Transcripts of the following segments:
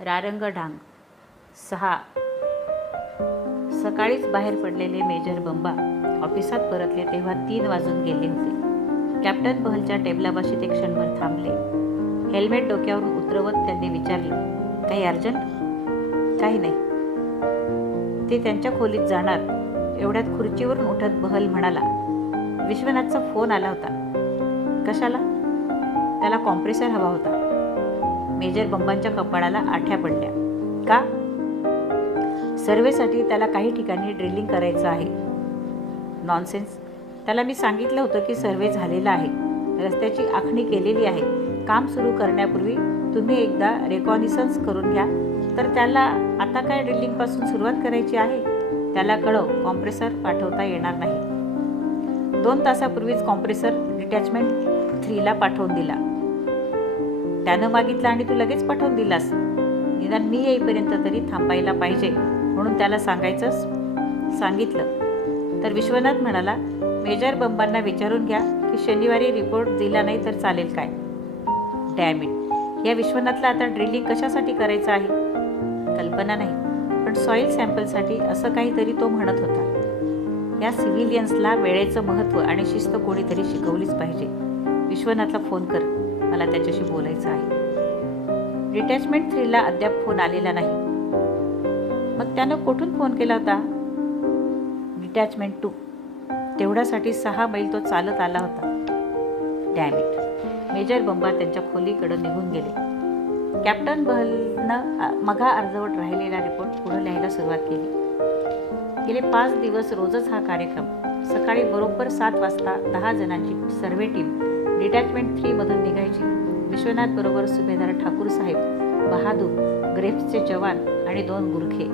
रारंगढांग 6. सकाळीच बाहेर पडलेले मेजर बंबा ऑफिसात परतले तेव्हा 3 वाजून गेले होते. कॅप्टन बहलच्या टेबलापाशी ते क्षणभर थांबले. हेल्मेट डोक्यावरून उतरवत त्यांनी विचारलं, काही अर्जंट? काही नाही. ते त्यांच्या खोलीत जाणार एवढ्यात खुर्चीवरून उठत बहल म्हणाला, विश्वनाथचा फोन आला होता. कशाला? त्याला कॉम्प्रेसर हवा होता. मेजर बंबांच्या कपाळाला आठ्या पडल्या. का? सर्वेसाठी त्याला काही ठिकाणी ड्रिलिंग करायचं आहे. नॉनसेन्स. त्याला मी सांगितलं होतं की सर्वे झालेला आहे, रस्त्याची आखणी केलेली आहे. काम सुरू करण्यापूर्वी तुम्ही एकदा रेकॉनिसन्स करून घ्या. तर त्याला आता काय ड्रिलिंगपासून सुरुवात करायची आहे? त्याला कळव, कॉम्प्रेसर पाठवता येणार नाही. 2 तासापूर्वीच कॉम्प्रेसर डिटॅचमेंट 3ला पाठवून दिला. त्यानं मागितलं आणि तू लगेच पाठवून दिलास. निदान मी येईपर्यंत तरी थांबायला पाहिजे म्हणून त्याला सांगितलं. तर विश्वनाथ म्हणाला, मेजर बंबांना विचारून घ्या की शनिवारी रिपोर्ट दिला नाही तर चालेल काय? Dam it. या विश्वनाथला आता ड्रिलिंग कशासाठी करायचं आहे? कल्पना नाही, पण सॉईल सॅम्पलसाठी असं काहीतरी तो म्हणत होता. या सिव्हिलियन्सला वेळेचं महत्त्व आणि शिस्त कोणीतरी शिकवलीच पाहिजे. विश्वनाथला फोन कर, मला त्याच्याशी बोलायचं आहे. डिटॅचमेंट 3ला अद्याप फोन आलेला नाही. मग त्यानं कुठून फोन केला होता? डिटॅचमेंट 2. तेवढ्यासाठी 6 मैल तो चालत आला होता. Dam it. मेजर बंबा त्यांच्या खोलीकडं निघून गेले. कॅप्टन बहलनं मघा अर्धवट राहिलेला रिपोर्ट पुढे लिहायला सुरुवात केली. गेले 5 दिवस रोजच हा कार्यक्रम. सकाळी बरोबर 7 वाजता 10 जणांची सर्वे टीम डिटॅचमेंट 3मधून निघायची. विश्वनाथ बरोबर सुभेदार ठाकूर साहेब, बहादूर, ग्रेप्सचे जवान आणि 2 गुरखे.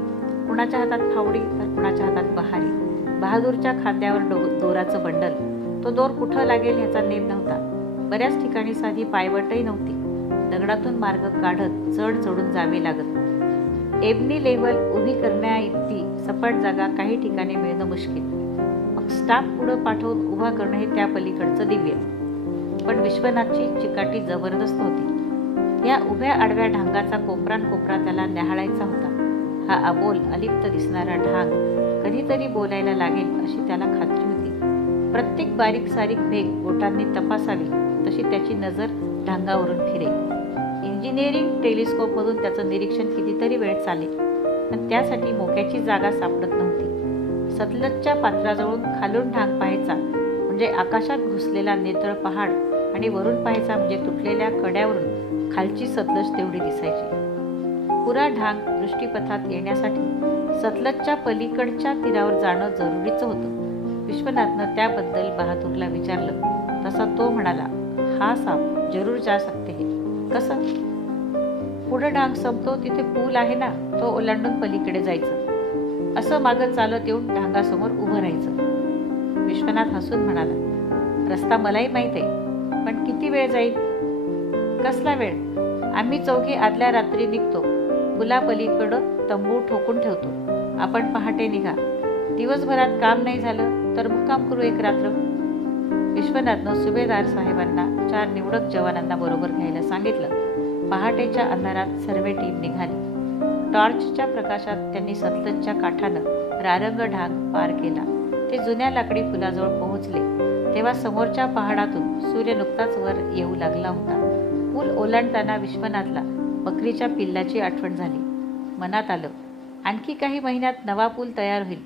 कुणाच्या हातात फावडी तर कुणाच्या हातात बहारी. बहादूरच्या खांद्यावर दोराचं बंडल. तो दोर कुठं लागेल ह्याचा नेम नव्हता. बऱ्याच ठिकाणी साधी पायवटही नव्हती. दगडातून मार्ग काढत चढ चढून जावे लागत. एबनी लेव्हल उभी करण्याइतकी सपाट जागा काही ठिकाणी मिळणं मुश्किल. मग स्टाफ पुढं पाठवून उभा करणं हे त्या पलीकडचं दिव्य. पण विश्वनाथची चिकाटी जबरदस्त होती. या उभ्या आडव्या ढांगाचा कोपरानकोपरा त्याला न्याहाळायचा होता. हा अबोल अलिप्त दिसणारा ढांग कधीतरी बोलायला लागेल अशी त्याला खात्री होती. प्रत्येक बारीक सारीक भेग बोटांनी तपासावी तशी त्याची नजर ढांगावरून फिरे. इंजिनिअरिंग टेलिस्कोपमधून त्याचं निरीक्षण कितीतरी वेळ चाले, पण त्यासाठी मोक्याची जागा सापडत नव्हती. सतलजच्या पात्राजवळून खालून ढांग पाहायचा म्हणजे आकाशात घुसलेला नेतळ पहाड आणि वरून पाहायचा म्हणजे तुटलेल्या कड्यावरून खालची सतलज तेवढी दिसायची. पुरा ढांग दृष्टीपथात येण्यासाठी सतलजच्या पलीकडच्या तीरावर जाणं जरुरीच होतं. विश्वनाथनं त्याबद्दल बहादूरला विचारलं. तसा तो म्हणाला, हा साहब जरूर जा सकते है. कसं? पुढं ढांग संपतो तिथे पूल आहे ना, तो ओलांडून पलीकडे जायचं. असं मागं चालत येऊन ढांगासमोर उभं राहायचं. विश्वनाथ हसून म्हणाला, रस्ता मलाही माहीत आहे, पण किती वेळ जाईल? कसला वेळ? आम्ही चौघी आदल्या रात्री निघतो. पुलापलीकडं तंबू ठोकून ठेवतो. आपण पहाटे निघा. दिवसभरात काम नाही झालं तर मुक्काम करू 1 रात्र. विश्वनाथनं सुभेदार साहेबांना 4 निवडक जवानांना बरोबर घ्यायला सांगितलं. पहाटेच्या अंधारात सर्वे टीम निघाली. टॉर्चच्या प्रकाशात त्यांनी सतलजच्या काठानं रारंगढांग पार केला. ते जुन्या लाकडी पुलाजवळ पोहोचले तेव्हा समोरच्या पहाडातून सूर्य नुकताच वर येऊ लागला होता. पूल ओलांडताना विश्वनाथला बकरीच्या पिल्लाची आठवण झाली. मनात आलं, आणखी काही महिन्यात नवा पूल तयार होईल.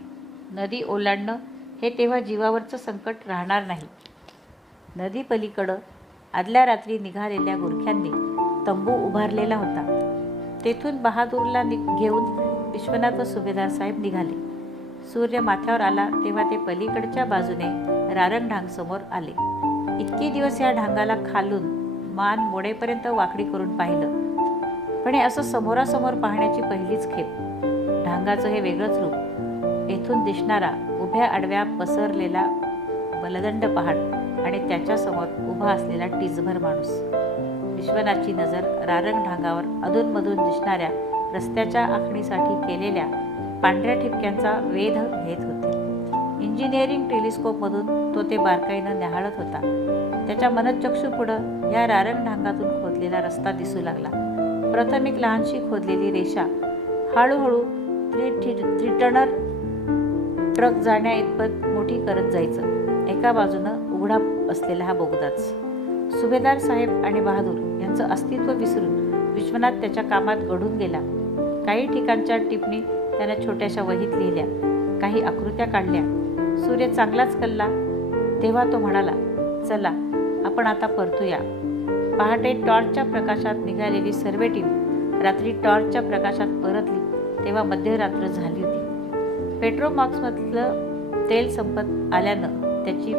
नदी ओलांडणं हे तेव्हा जीवावरचं संकट राहणार नाही. नदी पलीकडं आदल्या रात्री निघालेल्या गुरख्यांनी तंबू उभारलेला होता. तेथून बहादूरला घेऊन विश्वनाथ व सुभेदार साहेब निघाले. सूर्य माथ्यावर आला तेव्हा ते पलीकडच्या बाजूने रारंगढांगसमोर आले. इतके दिवस या ढांगाला खालून मान मोडेपर्यंत वाकडी करून पाहिलं, पण हे असं समोरासमोर पाहण्याची पहिलीच खेप. ढांगाचं हे वेगळंच रूप. येथून दिसणारा उभ्या आडव्या पसरलेला बलदंड पहाड आणि त्याच्यासमोर उभा असलेला टिचभर माणूस. विश्वनाथची नजर रारंगढांगावर अधूनमधून दिसणाऱ्या रस्त्याच्या आखणीसाठी केलेल्या पांढऱ्या ठिपक्यांचा वेध घेत होते. इंजिनिअरिंग टेलिस्कोपमधून तो ते बारकाईनं न्याहाळत होता. त्याच्या मनोचक्षूपुढं या रारंगढांगातून खोदलेला रस्ता दिसू लागला. प्रथम एक लहानशी खोदलेली रेषा हळूहळू थ्री टनर ट्रक जाण्या इतपत मोठी करत जायचं. एका बाजूनं उघडा असलेला हा बोगदाच. सुभेदार साहेब आणि बहादूर यांचं अस्तित्व विसरून विश्वनाथ त्याच्या कामात गढून गेला. काही ठिकाणच्या टिपणी त्यानं छोट्याशा वहीत लिहिल्या, काही आकृत्या काढल्या. सूर्य चांगलाच कलला तेव्हा तो म्हणाला, चला आपण आता परतूया. पहाटे टॉर्चच्या प्रकाशात निघालेली सर्व टीम रात्री टॉर्चच्या प्रकाशात परतली तेव्हा मध्यरात्र झाली होती. पेट्रोमाक्समधलं तेल संपत आल्यानं त्याची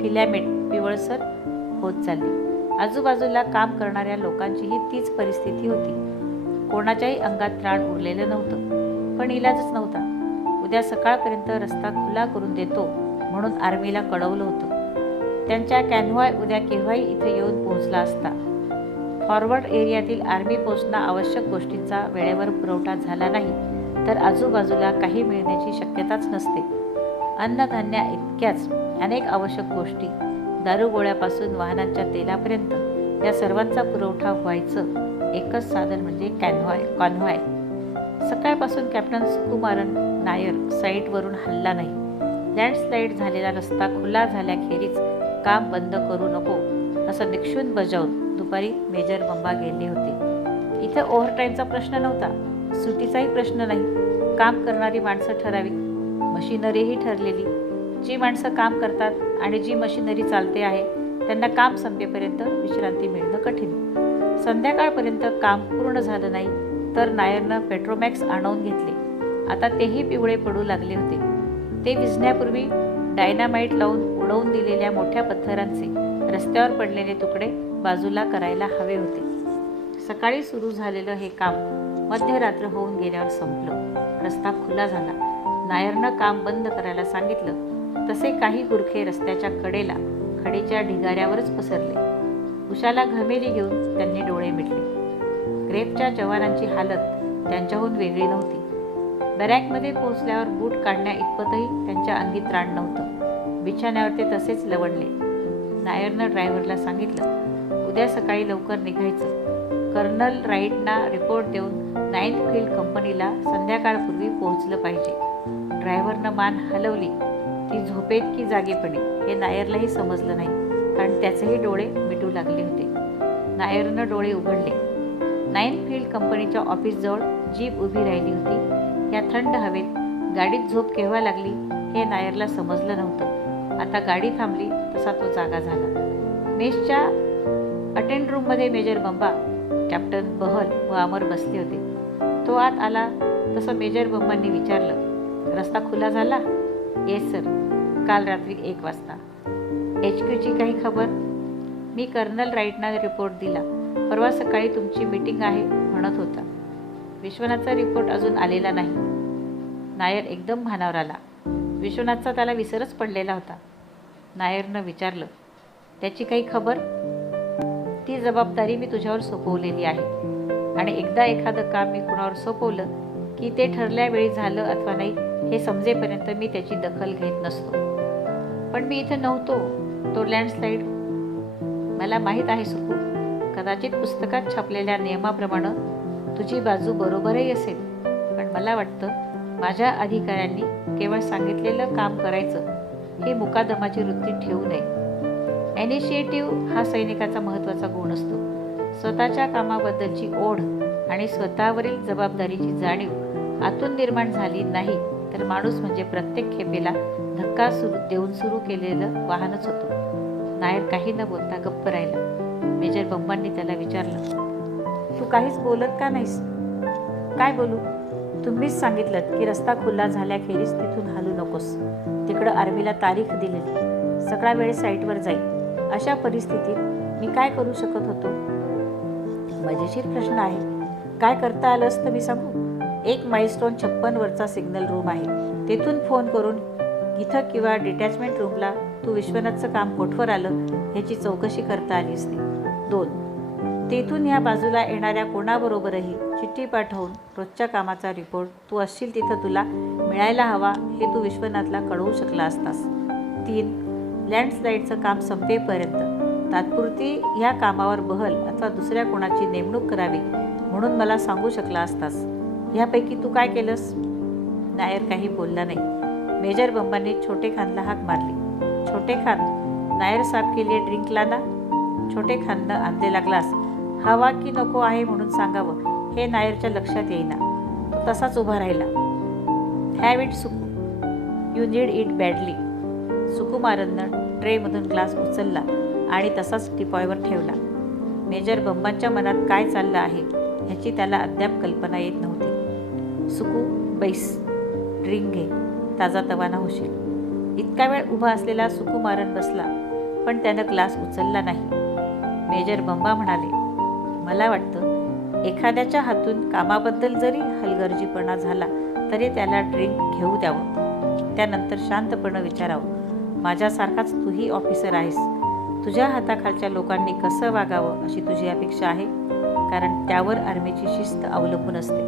फिलॅमेंट पिवळसर होत चालली. आजूबाजूला काम करणाऱ्या लोकांचीही तीच परिस्थिती होती. कोणाच्याही अंगात त्राण उरलेलं नव्हतं, पण इलाजच नव्हता. उद्या सकाळपर्यंत रस्ता खुला करून देतो म्हणून आर्मीला कळवलं होतं. त्यांच्या कॅन्व्हॉय उद्या केव्हाही इथे येऊन पोहोचला असता. फॉरवर्ड एरियातील आर्मी पोस्टना आवश्यक गोष्टींचा वेळेवर पुरवठा झाला नाही तर आजूबाजूला काही मिळण्याची शक्यताच नसते. अन्नधान्या इतक्याच अनेक आवश्यक गोष्टी, दारूगोळ्यापासून वाहनांच्या तेलापर्यंत या सर्वांचा पुरवठा व्हायचं एकच साधन म्हणजे कॉन्व्हॉय. सकाळपासून कॅप्टन सुकुमारन नायर साईटवरून हलला नाही. लँडस्लाईड झालेला रस्ता खुला झाल्याखेरीज काम बंद करू नको असं निक्षून बजावून दुपारी मेजर बंबा गेले होते. इथं ओव्हरटाईमचा प्रश्न नव्हता, सुटीचाही प्रश्न नाही. काम करणारी माणसं ठराविक, मशिनरीही ठरलेली. जी माणसं काम करतात आणि जी मशिनरी चालते आहे त्यांना काम संपेपर्यंत विश्रांती मिळणं कठीण. संध्याकाळपर्यंत काम पूर्ण झालं नाही तर नायरनं पेट्रोमॅक्स आणवून घेतले. आता तेही पिवळे पडू लागले होते. ते विझण्यापूर्वी डायनामाईट लावून उडवून दिलेल्या मोठ्या पत्थरांचे रस्त्यावर पडलेले तुकडे बाजूला करायला हवे होते. सकाळी सुरू झालेलं हे काम मध्यरात्र होऊन गेल्यावर संपलं. रस्ता खुला झाला. नायरनं काम बंद करायला सांगितलं तसे काही गुरखे रस्त्याच्या कडेला खडीच्या ढिगाऱ्यावरच पसरले. उशाला घमेली घेऊन त्यांनी डोळे मिटले. ग्रेपच्या जवानांची हालत त्यांच्याहून वेगळी नव्हती. बॅरॅकमध्ये पोहोचल्यावर बूट काढण्या इतपतही त्यांच्या अंगी त्राण नव्हतं. बिछाण्यावर ते तसेच लवणले. नायरनं ड्रायव्हरला सांगितलं, उद्या सकाळी लवकर निघायचं. कर्नल राईटना रिपोर्ट देऊन 9th फील्ड कंपनीला संध्याकाळपूर्वी पोहोचलं पाहिजे. ड्रायव्हरनं मान हलवली. ती झोपेत की जागेपणी हे नायरलाही समजलं नाही, कारण त्याचेही डोळे मिटू लागले होते. नायरनं डोळे उघडले. 9th फील्ड कंपनीच्या ऑफिसजवळ जीप उभी राहिली होती. या थंड हवेत गाडीत झोप केव्हा लागली हे नायरला समजलं नव्हतं. आता गाडी थांबली तसा तो जागा झाला. मेसच्या अटेंड रूममध्ये मेजर बंबा, कॅप्टन बहल व अमर बसले होते. तो आत आला तसं मेजर बंबांनी विचारलं, रस्ता खुला झाला? येस सर, काल रात्री 1 वाजता. HQची काही खबर? मी कर्नल राईटना रिपोर्ट दिला. परवा सकाळी तुमची मीटिंग आहे म्हणत होता. विश्वनाथचा रिपोर्ट अजून आलेला नाही. नायर एकदम भानावर आला. विश्वनाथचा त्याला विसरच पडलेला होता. नायरनं विचारलं, त्याची काही खबर? ती जबाबदारी मी तुझ्यावर सोपवलेली आहे आणि एकदा एखादं काम मी कुणावर सोपवलं की ते ठरल्या वेळी झालं अथवा नाही हे समजेपर्यंत मी त्याची दखल घेत नसतो. पण मी इथं नव्हतो. तो लँडस्लाईड मला माहीत आहे सुकू. कदाचित पुस्तकात छापलेल्या नियमाप्रमाणे तुझी बाजू बरोबरही असेल, पण मला वाटतं माझ्या अधिकाऱ्यांनी केवळ सांगितलेलं काम करायचं ही मुकादमाची वृत्ती ठेवू नये. इनिशिएटिव्ह हा सैनिकाचा महत्त्वाचा गुण असतो. स्वतःच्या कामाबद्दलची ओढ आणि स्वतःवरील जबाबदारीची जाणीव आतून निर्माण झाली नाही तर माणूस म्हणजे प्रत्येक खेपेला धक्का देऊन सुरू केलेलं वाहनच होतं. नायर काही न बोलता गप्प राहिला. मेजर बंबांनी त्याला विचारलं, तू काहीच बोलत का नाहीस? काय बोलू? तुम्हीच सांगितलं की रस्ता खुला झाल्याखेरीज तिथून हलू नकोस. तिकडं आर्मीला तारीख दिलेली. सगळा वेळ साईटवर जाईल. अशा परिस्थितीत मी काय करू शकत होतो? मजेशीर प्रश्न आहे. काय करता आलं असतं मी सांगू? 1 माइलस्टोन 56 वरचा सिग्नल रूम आहे. तेथून फोन करून इथं किंवा डिटॅचमेंट रूमला तू विश्वनाथचं काम कोठवर आलं ह्याची चौकशी करता आली असती. 2. तेथून या बाजूला येणाऱ्या कोणाबरोबरही चिठ्ठी पाठवून रोजच्या कामाचा रिपोर्ट तू असशील तिथं तुला मिळायला हवा हे तू विश्वनाथला कळवू शकला असतास. 3. लँडस्लाईडचं काम संपेपर्यंत तात्पुरती ह्या कामावर बहल अथवा दुसऱ्या कोणाची नेमणूक करावी म्हणून मला सांगू शकला असतास. ह्यापैकी तू काय केलंस? नायर काही बोलला नाही. मेजर बंबांनी छोटे खानला हाक मारली. छोटे खान, नायर साहब के लिए ड्रिंक लाना. छोटे खाननं आणलेला ग्लास हवा की नको आहे म्हणून सांगावं हे नायरच्या लक्षात येईना. तो तसाच उभा राहिला. Have it Suku, you need it badly. सुकुमारननं ट्रेमधून ग्लास उचलला आणि तसाच टिपॉयवर ठेवला. मेजर बंबांच्या मनात काय चाललं आहे ह्याची त्याला अद्याप कल्पना येत नव्हती. सुकू, बैस, ड्रिंक घे, ताजा तवाना होशील. इतका वेळ उभा असलेला सुकुमारन बसला, पण त्यानं ग्लास उचलला नाही. मेजर बंबा म्हणाले, मला वाटतं एखाद्याच्या हातून कामाबद्दल जरी हलगर्जीपणा झाला तरी त्याला ड्रिंक घेऊ द्यावं. त्यानंतर शांतपणे विचारावं, माझ्यासारखाच तूही ऑफिसर आहेस, तुझ्या हाताखालच्या लोकांनी कसं वागावं अशी तुझी अपेक्षा आहे? कारण त्यावर आर्मीची शिस्त अवलंबून असते.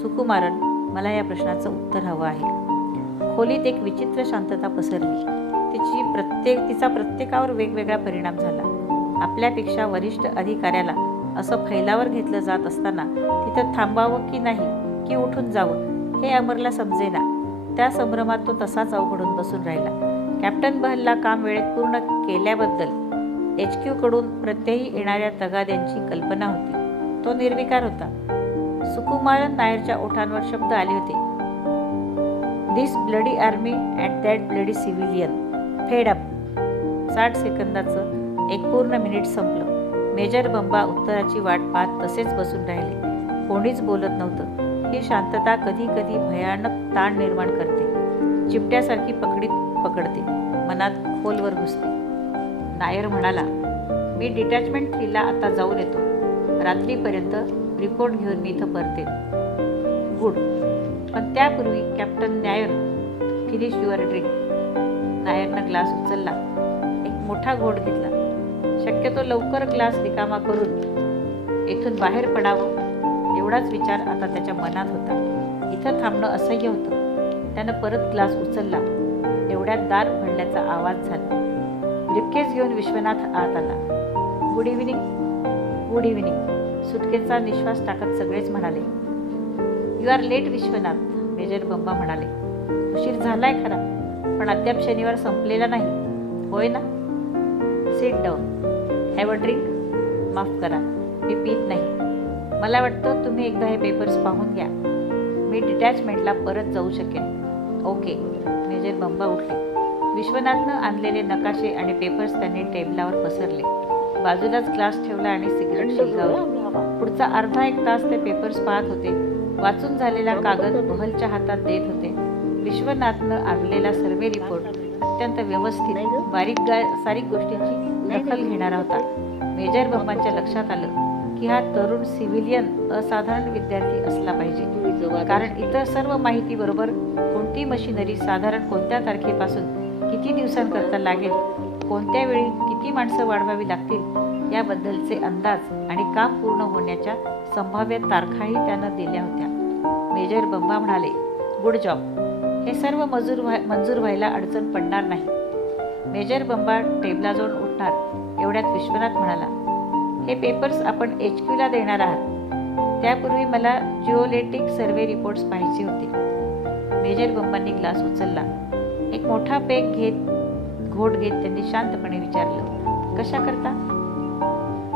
सुकुमारन, मला या प्रश्नाचं उत्तर हवं आहे. खोलीत एक विचित्र शांतता पसरली. तिचा प्रत्येकावर वेगवेगळा परिणाम झाला. आपल्यापेक्षा वरिष्ठ अधिकाऱ्याला असं फैलावर घेतलं जात असताना तिथं थांबावं की नाही, की उठून जावं हे अमरला समजेना. त्या संभ्रमात तो तसाच अवघडून बसून राहिला. कॅप्टन बहलला काम वेळेत पूर्ण केल्याबद्दल HQ कडून प्रत्यही येणाऱ्या तगाद्यांची कल्पना होती. तो निर्विकार होता. सुकुमारन नायरच्या ओठांवर शब्द आले होते. This bloody army and that bloody civilian, fed up. 60 सेकंदाचं एक पूर्ण मिनिट संपलं. मेजर बंबा उत्तराची वाट पाहत तसेच बसून राहिले. कोणीच बोलत नव्हतं. ही शांतता कधी कधी भयानक ताण निर्माण करते, चिमट्यासारखी पकडते, मनात खोलवर घुसते. नायर म्हणाला, मी डिटॅचमेंट 3ला आता जाऊन येतो. रात्रीपर्यंत रिपोर्ट घेऊन मी इथं परते. गुड, पण त्यापूर्वी captain Nair, finish your drink. नायरनं ग्लास उचलला, एक मोठा घोट घेतला. शक्यतो लवकर ग्लास रिकामा करून इथून बाहेर पडावं एवढाच विचार आता त्याच्या मनात होता. इथं थांबणं असह्य होतं. त्यानं परत ग्लास उचलला. एवढ्यात दार उघडल्याचा आवाज झाला. ब्रीफकेस घेऊन विश्वनाथ आत आला. Good evening. Good evening. सुटकेचा निश्वास टाकत सगळेच म्हणाले. You are late Vishwanath, major Bamba म्हणाले. उशीर झालाय खरा, पण अद्याप शनिवार संपलेला नाही, होय ना? Sit down. Have a drink. माफ करा, मी पीत नाही. मला वाटतं तुम्ही एकदा हे पेपर्स पाहून घ्या. मी डिटॅचमेंटला परत जाऊ शकेन. ओके. मेजर बंबा उठले. विश्वनाथनं आणलेले नकाशे आणि पेपर्स त्यांनी टेबलावर पसरले. बाजूलाच ग्लास ठेवला आणि सिगरेट शिलगावली. पुढचा अर्धा एक तास ते पेपर्स पाहत होते. वाचून झालेला कागद बहलच्या हातात देत होते. विश्वनाथनं आणलेला सर्वे रिपोर्ट अत्यंत व्यवस्थित, सारीक गोष्टींची दखल घेणारा होता. मेजर बंबांच्या लक्षात आलं की हा तरुण सिव्हिलियन असाधारण विद्यार्थी असला पाहिजे, कारण इतर सर्व माहिती बरोबर कोणती मशिनरी साधारण कोणत्या तारखेपासून किती दिवसांकरता लागेल, कोणत्या वेळी किती माणसं वाढवावी लागतील याबद्दलचे अंदाज आणि काम पूर्ण होण्याच्या संभाव्य तारखाही त्यानं दिल्या होत्या. मेजर बंबा म्हणाले, गुड जॉब. हे सर्व मंजूर व्हायला अडचण पडणार नाही. मेजर बंबा टेबलाजवळ उठणार एवढ्यात विश्वनाथ म्हणाला, हे पेपर्स आपण HQला देणार आहात. त्यापूर्वी मला जिओलेटिक सर्वे रिपोर्ट्स पाहायचे होते. मेजर बंबांनी ग्लास उचलला. एक मोठा घोट घेत त्यांनी शांतपणे विचारलं, कशा करता?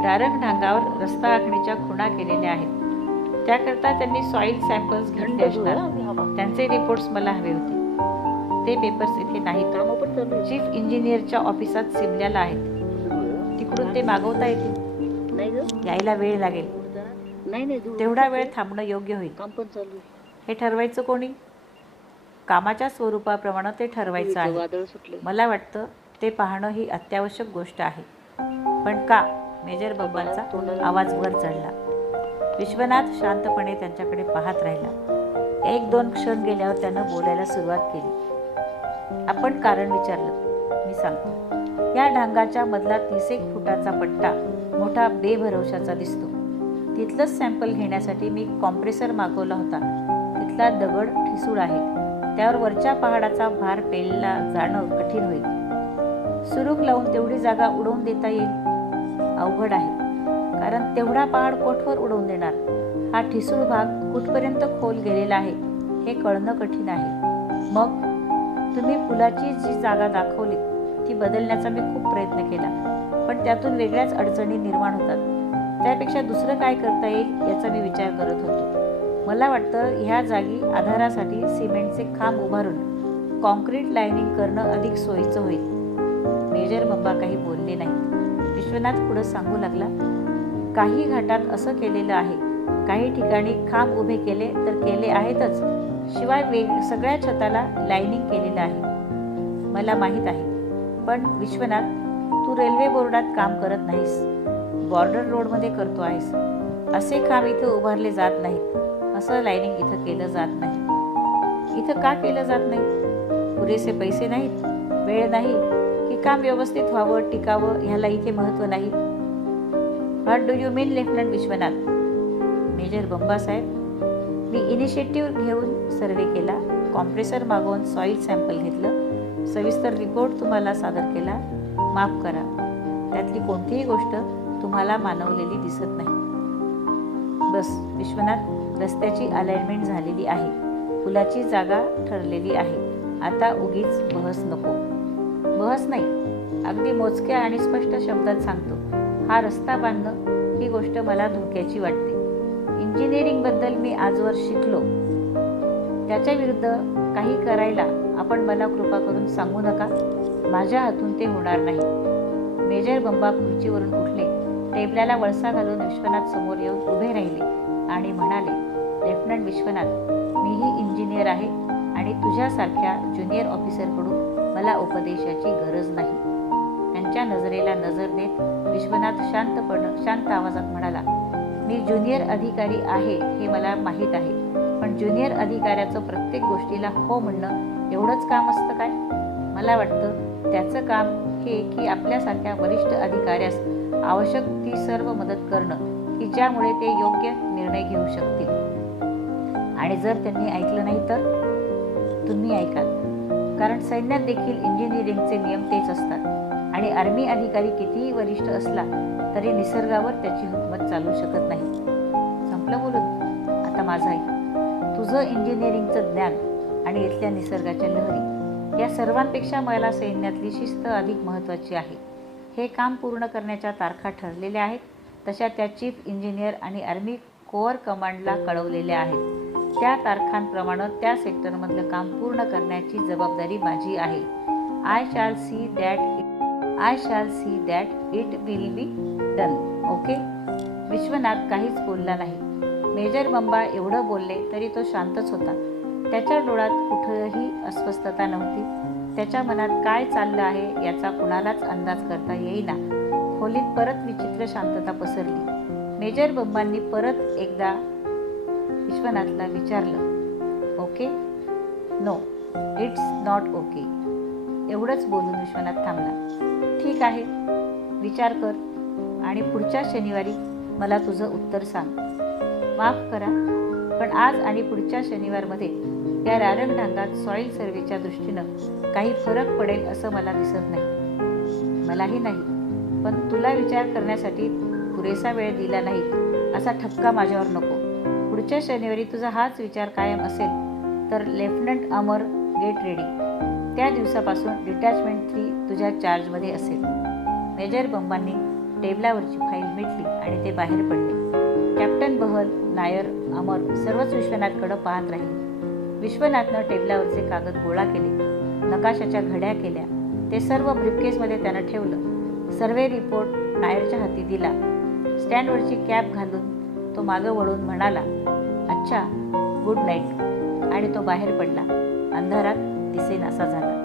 प्रारंभ ढांगावर रस्ता आखणीच्या खुणा केलेल्या आहेत. त्याकरता त्यांनी सॉईल सॅम्पल्स घेतले असणार. त्यांचे रिपोर्ट्स मला हवे होते. ते पेपर्स इथे नाहीत. चीफ इंजिनियरच्या ऑफिसात सिमल्याला आहेत. तिकडून ते मागवता येतील. यायला वेळ लागेल. तेवढा वेळ थांबणं योग्य होईल. हे ठरवायचं कोणी? कामाच्या स्वरूपाप्रमाणे ते ठरवायचं आहे. मला वाटतं ते पाहणं ही अत्यावश्यक गोष्ट आहे. पण का? मेजर बंबांचा आवाज वर चढला. विश्वनाथ शांतपणे त्यांच्याकडे पाहत राहिला. 1-2 क्षण गेल्यावर त्यानं बोलायला सुरुवात केली. आपण कारण विचारलं, मी सांगतो. या ढांगाच्या मधला 30 फुटाचा पट्टा मोठा बेभरवशाचा दिसतो. तिथलंच सॅम्पल घेण्यासाठी मी कॉम्प्रेसर मागवला होता. तिथला दगड ठिसूळ आहे. त्यावर वरच्या पहाडाचा भार पेलला जाणं कठीण होईल. सुरूक लावून तेवढी जागा उडवून देता येईल? अवघड आहे, कारण तेवढा पहाड कोठवर उडवून देणार? हा ठिसूळ भाग कुठपर्यंत खोल गेलेला आहे हे कळणं कठीण आहे. मग तुम्ही पुलाची जी जागा दाखवली ती बदलण्याचा मी खूप प्रयत्न केला, पण त्यातून वेगळ्याच अडचणी निर्माण होतात. त्यापेक्षा दुसरं काय करता येईल याचा मी विचार करत होतो. मला वाटतं ह्या जागी आधारासाठी सिमेंटचे खांब उभारून कॉन्क्रीट लाईनिंग करणं अधिक सोयीचं होईल. मेजर बंबा काही बोलले नाही. विश्वनाथ पुढं सांगू लागला, काही घाटात असं केलेलं आहे, काही ठिकाणी खांब उभे केले तर केले आहेतच, शिवाय सगळ्या छताला लाईनिंग केलेलं आहे. मला माहीत आहे, पण विश्वनाथ, तू रेल्वे बोर्डात काम करत नाहीस, बॉर्डर रोडमध्ये करतो आहेस. असे खांब इथं उभारले जात नाहीत, असं लाईनिंग इथं केलं जात नाही. इथं का केलं जात नाही? पुरेसे पैसे नाहीत, वेळ नाही, की काम व्यवस्थित व्हावं, टिकावं ह्याला इथे महत्त्व नाही? What do you mean lieutenant Vishwanath? Major बंबासाहेब, मी इनिशिएटिव्ह घेऊन सर्वे केला, कॉम्प्रेसर मागवून सॉईल सॅम्पल घेतलं, सविस्तर रिपोर्ट तुम्हाला सादर केला. माफ करा, त्यातली कोणतीही गोष्ट तुम्हाला मानवलेली दिसत नाही. बस विश्वनाथ, रस्त्याची अलाइनमेंट झालेली आहे, पुलाची जागा ठरलेली आहे. आता उगीच बहस नको. बहस नाही, अगदी मोजक्या आणि स्पष्ट शब्दात सांगतो, हा रस्ता बांधणं ही गोष्ट मला धोक्याची वाटते. इंजिनिअरिंगबद्दल मी आजवर शिकलो, त्याच्या विरुद्ध काही करायला आपण मला कृपा करून सांगू नका. माझ्या हातून ते होणार नाही. मेजर बंबा खुर्चीवरून उठले, टेबलाला वळसा घालून विश्वनाथ समोर येऊन उभे राहिले आणि म्हणाले, लेफ्टनंट विश्वनाथ, मीही इंजिनियर आहे आणि तुझ्यासारख्या ज्युनियर ऑफिसरकडून मला उपदेशाची गरज नाही. त्यांच्या नजरेला नजर देत विश्वनाथ शांत आवाजात म्हणाला, मी ज्युनियर अधिकारी आहे हे मला माहीत आहे, पण ज्युनियर अधिकाऱ्याचं प्रत्येक गोष्टीला हो म्हणणं एवढंच काम असतं काय? मला वाटतं त्याचं काम हे की आपल्यासारख्या वरिष्ठ अधिकाऱ्यास आवश्यक ती सर्व मदत करणं की ज्यामुळे ते योग्य निर्णय घेऊ शकतील. आणि जर त्यांनी ऐकलं नाही तर तुम्ही ऐकाल, कारण सैन्यात देखील इंजिनिअरिंगचे नियम तेच असतात आणि आर्मी अधिकारी कितीही वरिष्ठ असला तरी निसर्गावर त्याची हुकूमत चालू शकत नाही. संपलं बोलून? आता माझं ऐक. तुझं इंजिनिअरिंगचं ज्ञान आणि इथल्या निसर्गाच्या लहरी या सर्वांपेक्षा मला सैन्यातली शिस्त अधिक महत्त्वाची आहे. हे काम पूर्ण करण्याच्या तारखा ठरलेल्या आहेत, तशा त्या चीफ इंजिनियर आणि आर्मी कोअर कमांडला कळवलेल्या आहेत. त्या तारखांप्रमाणे त्या सेक्टरमधलं काम पूर्ण करण्याची जबाबदारी माझी आहे. I shall see that it will be done. Okay? Vishwanath काहीच बोलला नाही. मेजर बंबा एवढं बोलले तरी तो शांतच होता. त्याच्या डोळ्यात कुठेही अस्वस्थता नव्हती. त्याच्या मनात काय चाललं आहे याचा कुणालाच अंदाज करता येईना. खोलीत परत विचित्र शांतता पसरली. मेजर बंबांनी परत एकदा विश्वनाथला विचारलं, okay? No, it's not okay. एवढंच बोलून विश्वनाथ थांबला. ठीक आहे, विचार कर आणि पुढच्या शनिवारी मला तुझं उत्तर सांग. माफ करा, पण आज आणि पुढच्या शनिवारमध्ये या रारंगढांगात सॉईल सर्वेच्या दृष्टीनं काही फरक पडेल असं मला दिसत नाही. मलाही नाही, पण तुला विचार करण्यासाठी पुरेसा वेळ दिला नाही असा ठपका माझ्यावर नको. पुढच्या शनिवारी तुझा हाच विचार कायम असेल तर लेफ्टनंट अमर, गेट रेडी. त्या दिवसापासून डिटॅचमेंट 3 तुझ्या चार्जमध्ये असेल. मेजर बंबांनी टेबलावरची फाईल मिटली आणि ते बाहेर पडले. कॅप्टन बहल, नायर, अमर सर्वच विश्वनाथकडं पाहत राहिले. विश्वनाथनं टेबलावरचे कागद गोळा केले, नकाशाच्या घड्या केल्या. ते सर्व ब्रीफकेसमध्ये त्यानं ठेवलं. सर्वे रिपोर्ट नायरच्या हाती दिला. स्टँडवरची कॅप घालून तो मागं वळून म्हणाला, अच्छा, गुड नाईट, आणि तो बाहेर पडला. अंधारात दिसेनासा झाला.